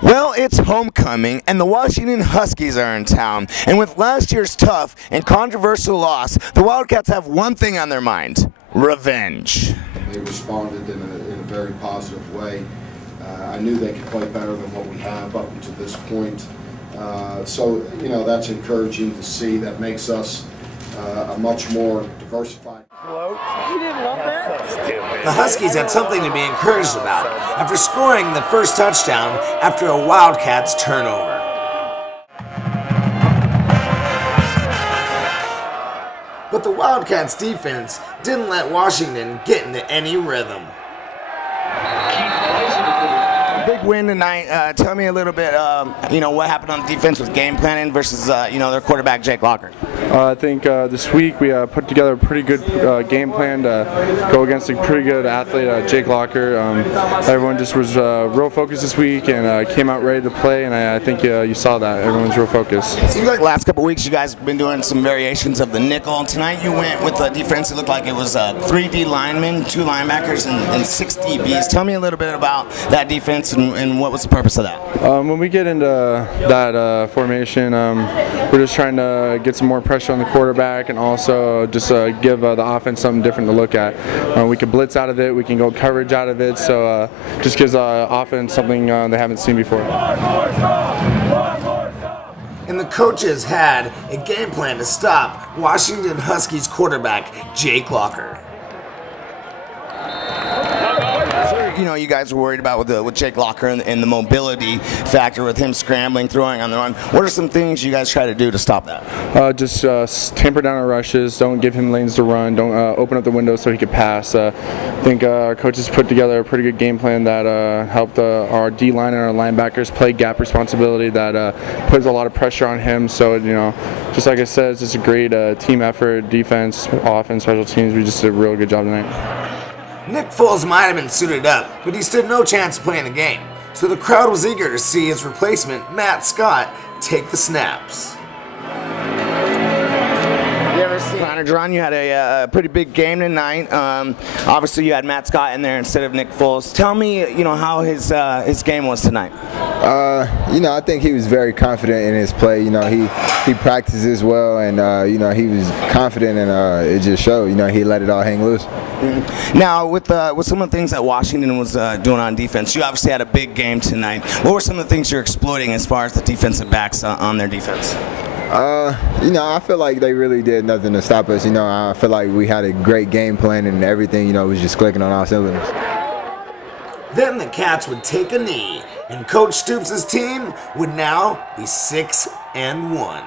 Well, it's homecoming, and the Washington Huskies are in town. And with last year's tough and controversial loss, the Wildcats have one thing on their mind: revenge. They responded in a very positive way. I knew they could play better than what we have up until this point. So, you know, that's encouraging to see. That makes us a much more diversified. You didn't love that? The Huskies had something to be encouraged about after scoring the first touchdown after a Wildcats turnover. But the Wildcats defense didn't let Washington get into any rhythm. Big win tonight. Tell me a little bit, what happened on defense with game planning versus, their quarterback, Jake Locker. I think this week we put together a pretty good game plan to go against a pretty good athlete, Jake Locker. Everyone just was real focused this week and came out ready to play, and I think you saw that. Everyone's real focused. It seems like the last couple of weeks you guys have been doing some variations of the nickel. Tonight you went with a defense that looked like it was 3 D linemen, 2 linebackers, and 6 DBs. Tell me a little bit about that defense and what was the purpose of that? When we get into that formation, we're just trying to get some more pressure on the quarterback and also just give the offense something different to look at. We can blitz out of it, we can go coverage out of it, so just gives the offense something they haven't seen before. And the coaches had a game plan to stop Washington Huskies quarterback Jake Locker. You guys were worried about with Jake Locker and the mobility factor with him scrambling, throwing on the run. What are some things you guys try to do to stop that? Just tamper down our rushes. Don't give him lanes to run. Don't open up the window so he could pass. I think our coaches put together a pretty good game plan that helped our D-line and our linebackers play gap responsibility that puts a lot of pressure on him. So, just like I said, it's just a great team effort, defense, offense, special teams. We just did a real good job tonight. Nick Foles might have been suited up, but he stood no chance of playing the game, so the crowd was eager to see his replacement, Matt Scott, take the snaps. John, you had a pretty big game tonight. Obviously, you had Matt Scott in there instead of Nick Foles. Tell me, how his game was tonight. I think he was very confident in his play. He practices well, and he was confident, and it just showed. He let it all hang loose. Now, with some of the things that Washington was doing on defense, you obviously had a big game tonight. What were some of the things you're exploiting as far as the defensive backs on their defense? I feel like they really did nothing to stop us. I feel like we had a great game plan and everything, was just clicking on all cylinders. Then the Cats would take a knee, and Coach Stoops' team would now be 6-1.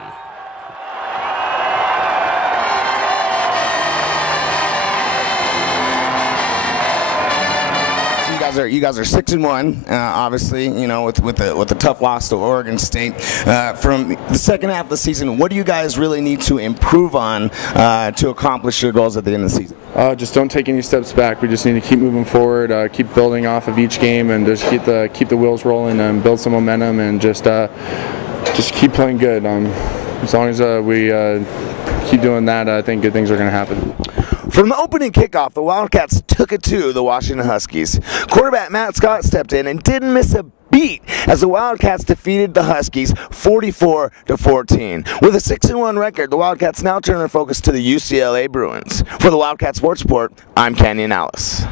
You guys are 6-1, obviously. With the tough loss to Oregon State. From the second half of the season, what do you guys really need to improve on to accomplish your goals at the end of the season? Just don't take any steps back. We just need to keep moving forward, keep building off of each game, and just keep the wheels rolling and build some momentum, and just keep playing good. As long as we keep doing that, I think good things are going to happen. From the opening kickoff, the Wildcats took it to the Washington Huskies. Quarterback Matt Scott stepped in and didn't miss a beat as the Wildcats defeated the Huskies 44-14. With a 6-1 record, the Wildcats now turn their focus to the UCLA Bruins. For the Wildcat Sports Report, I'm Kenyon Allis.